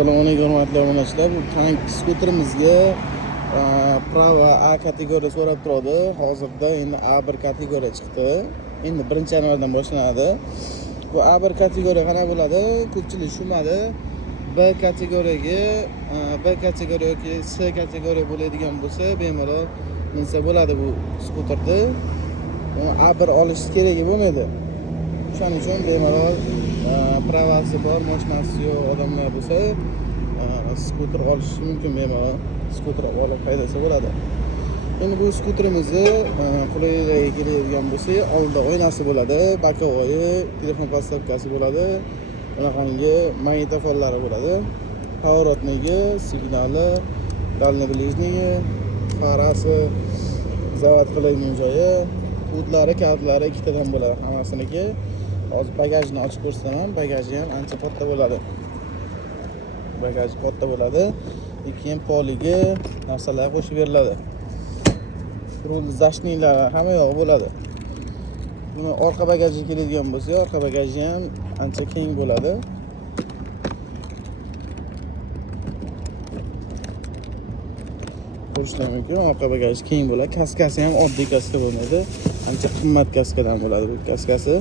Assalomu alaykum hurmatli obunachilar. Bu tank skuterimizga Prava A kategoriya so'rab turadi. Hozirda endi A1 kategoriya chiqdi. Endi 1-yanvardan boshlanadi. Bu A1 kategoriya qanaqa bo'ladi? Ko'pchilik tushunmadi. B kategoriya yoki C kategoriya bo'ladigan bo'lsa, bemalol minsa bo'ladi bu skuterni. A1 olish kerak bo'lmaydi. Shuning uchun bemalol pravasi bor, mashinasi yo'q odamlar bo'lsa, skuter olish mumkin, bemalol skuter olib haydasa bo'ladi. Endi bu skuterimizni qulayligiga keladigan bo'lsa, oldida oynasi bo'ladi, bokovoyi, telefon podstavkasi bo'ladi, bunaqangi magnitofonlari bo'ladi, поворотнigi, signali, дальнеближнigi, farasi, zavod qilingan joyi, hudlari, kaltlari ikkitadan bo'ladi hammasiniki. Hozir bagajni ochib ko'rsataman. Bagaji ham ancha katta bo'ladi. Bagaj katta bo'ladi. Keyin poligi narsalar qo'shib beriladi. Rul zashniklari hamma yo'q bo'ladi. Buni orqa bagaji keladigan bo'lsa, orqa bagaji ham ancha keng bo'ladi. Ko'rishlar mumkin. Orqa bagaji keng bo'ladi. Kaskasi ham oddiy kaska bo'lmaydi. Ancha qimmat kaskadan bo'ladi bu kaskasi.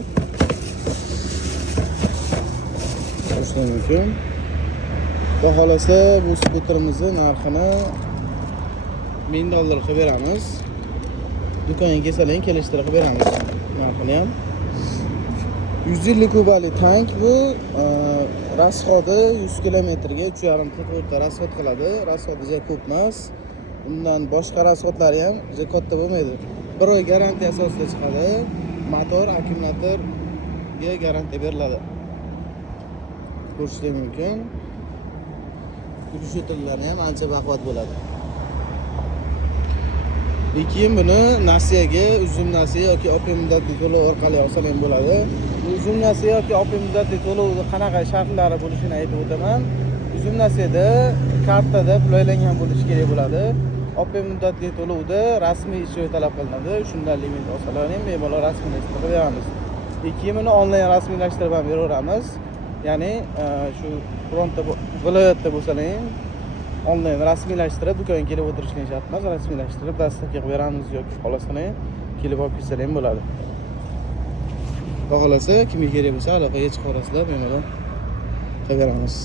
Mumkin. Xohlasa bu skuterimizni narxini $1000 qilib beramiz. Do'konga kelsalar kelishtirib beramiz narxini ham. 150 kubalik tank bu, rasxodi 100 kilometrga 3,5 rasxod qiladi. Rasxodi juda ko'p emas. Undan boshqa rasxodlari ham juda katta bo'lmaydi. 1 oy garantiya asosida chiqadi. Motor, akkumulyatorga garantiya beriladi. Ko'rishlar mumkin. Dvigatellari ham ancha baquvvat bo'ladi. Keyin buni nasiyaga, uzum nasiya yoki OPM muddatli to'lov orqali olsa ham bo'ladi. Uzum nasiya yoki OPM muddatli to'lovning qanaqa shartlari bo'lishini aytib o'taman. Uzum nasiyada kartada pullaylangan bo'lishi kerak bo'ladi. OPM muddatli to'lovda rasmiy ishchi talab qilinadi. Shundan limit olsalar ham bemalol rasmiylashtirib beramiz. Keyin buni onlayn rasmiylashtirib ham beraveramiz. Ya'ni shu frontda viloyatda bo'lsalar onlayn rasmiylashtirib do'konga kelib o'tirishning shart emas, rasmiylashtirib dastavka qilib beramiz yoki xohlasangiz kelib olib ketsalar ham bo'ladi. Xohlasa kimga kerak bo'lsa aloqaga chiqib olasizlar, bemalol qilib beramiz.